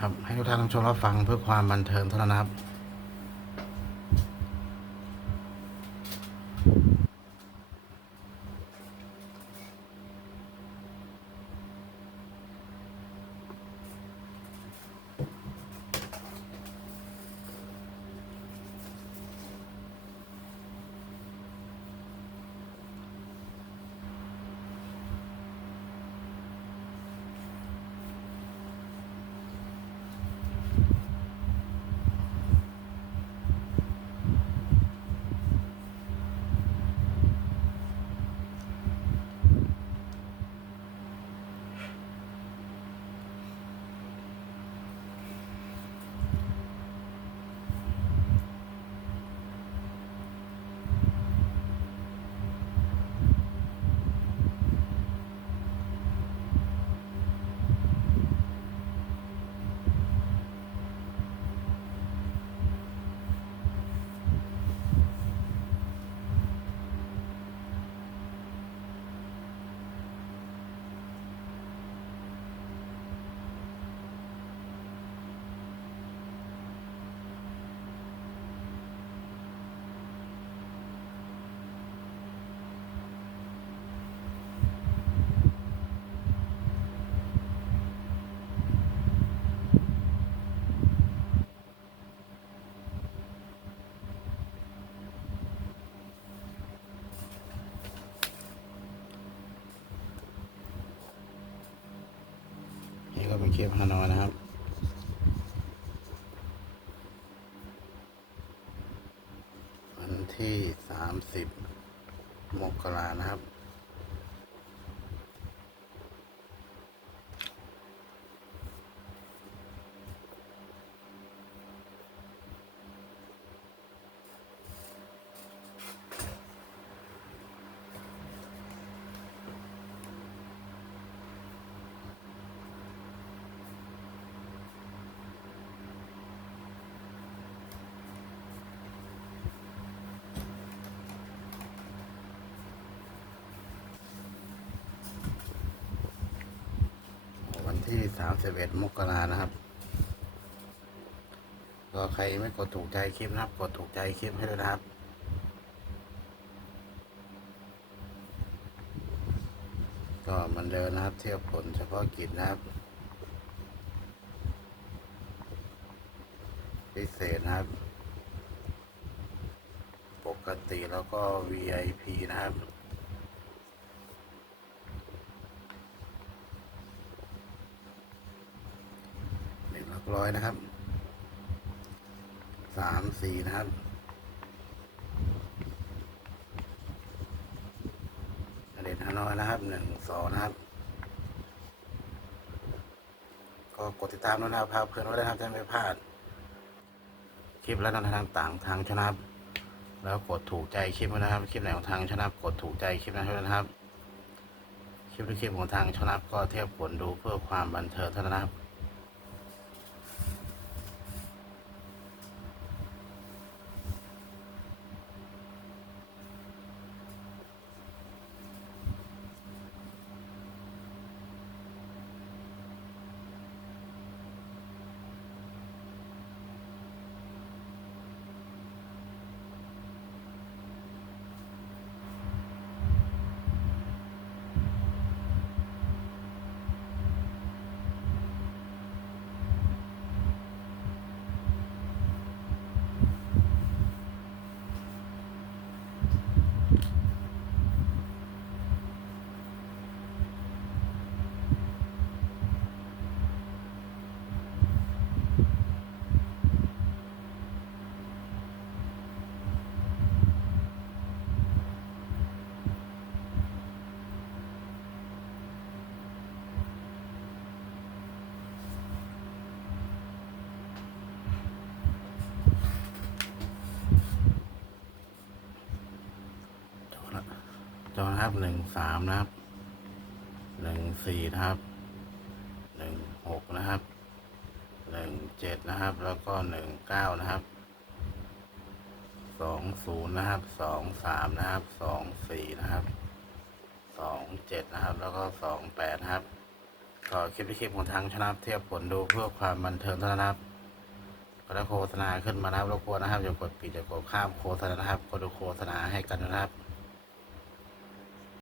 ครับให้ทุกท่านชมรับฟังเพื่อความบันเทิงเท่านั้นครับ นี่ก็ เคลิปฮานอยนะครับ วันที่สามสิบมกรานะครับ วัน ที่สามสิบเอ็ดมกรานะครับ ก็ใครไม่กดถูกใจคลิปนะครับ กดถูกใจคลิปให้ด้วยนะครับก็มันเดินนะครับ เที่ยวผลเฉพาะกิจนะครับ พิเศษนะครับ ปกติแล้วก็ VIP นะครับ หนึ่งหลัก ร้อยนะครับ สามสี่นะครับ เด็ดฮานอยนะครับ หนึ่งสองนะครับ ก็กดติดตามด้วยนะครับพาเพื่อนไว้ด้วยนะครับจะไม่พลาด คลิปและแนวทางต่างทางชนะครับ แล้วกดถูกใจคลิปไว้นะครับ คลิปไหนของทางชนะครับ กดถูกใจคลิปนั้นด้วยนะครับคลิปทุกคลิปของทางชนะครับก็เทียบผลดูเพื่อความบันเทิงเท่านั้นนะครับ จอ นะครับหนึ่งสามนะครับหนึ่งสี่นะครับหนึ่งหกนะครับหนึ่งเจ็ดนะครับ แล้วก็หนึ่งเก้านะครับสองศูนย์นะครับสองสามนะครับสองสี่นะครับสองเจ็ดนะครับ แล้วก็สองแปดนะครับก็คลิปที่คลิปของทางชนะเทียบผลดูเพื่อความบันเทิงเท่านั้นนะครับก็ได้โฆษณาขึ้นมานะครับรบกวนนะครับอย่ากดปิดอย่ากดข้ามโฆษณานะครับกดดูโฆษณาให้กันนะครับ